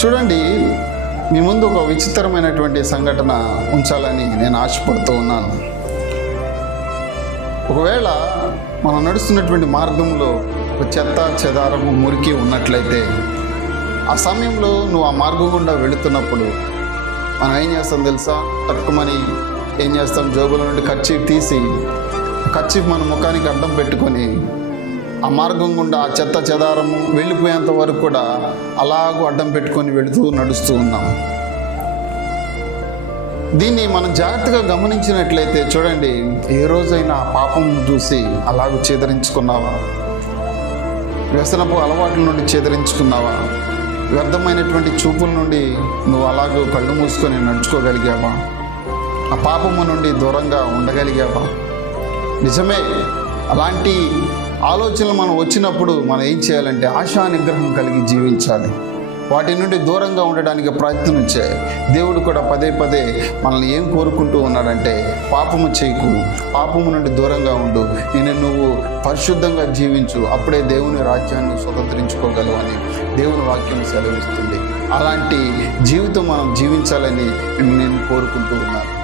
చూడండి, మీ ముందు ఒక విచిత్రమైనటువంటి సంఘటన ఉంచాలని నేను ఆశపడుతూ ఉన్నాను. ఒకవేళ మనం నడుస్తున్నటువంటి మార్గంలో ఒక చెత్త చెదారము మురికి ఉన్నట్లయితే, ఆ సమయంలో నువ్వు ఆ మార్గం గుండా వెళుతున్నప్పుడు మనం ఏం చేస్తాం తెలుసా? తక్కువని ఏం చేస్తాం, జోబుల నుండి కర్చీఫ్ తీసి కర్చీఫ్ మన ముఖానికి అడ్డం పెట్టుకొని ఆ మార్గం గుండా ఆ చెత్త చెదారము వెళ్ళిపోయేంత వరకు కూడా అలాగూ అడ్డం పెట్టుకొని నడుస్తూ ఉన్నాం. దీన్ని మనం జాగ్రత్తగా గమనించినట్లయితే చూడండి, ఏ రోజైనా పాపం చూసి అలాగూ చేదరించుకున్నావా? వ్యసనపు అలవాట్ల నుండి చేదరించుకున్నావా? వ్యర్థమైనటువంటి చూపుల నుండి నువ్వు అలాగూ కళ్ళు మూసుకొని నడుచుకోగలిగావా? ఆ పాపము నుండి దూరంగా ఉండగలిగావా? నిజమే, అలాంటి ఆలోచనలు మనం వచ్చినప్పుడు మనం ఏం చేయాలంటే ఆశా నిగ్రహం కలిగి జీవించాలి. వాటి నుండి దూరంగా ఉండడానికి ప్రయత్నం చేయాలి. దేవుడు కూడా పదే పదే మనల్ని ఏం కోరుకుంటూ ఉన్నాడంటే, పాపము చేయకు, పాపము నుండి దూరంగా ఉండు, నువ్వు పరిశుద్ధంగా జీవించు, అప్పుడే దేవుని రాజ్యాన్ని స్వతంత్రించుకోగలవు అని దేవుని వాక్యం సెలవిస్తుంది. అలాంటి జీవితం మనం జీవించాలని నేను కోరుకుంటూ ఉన్నాను.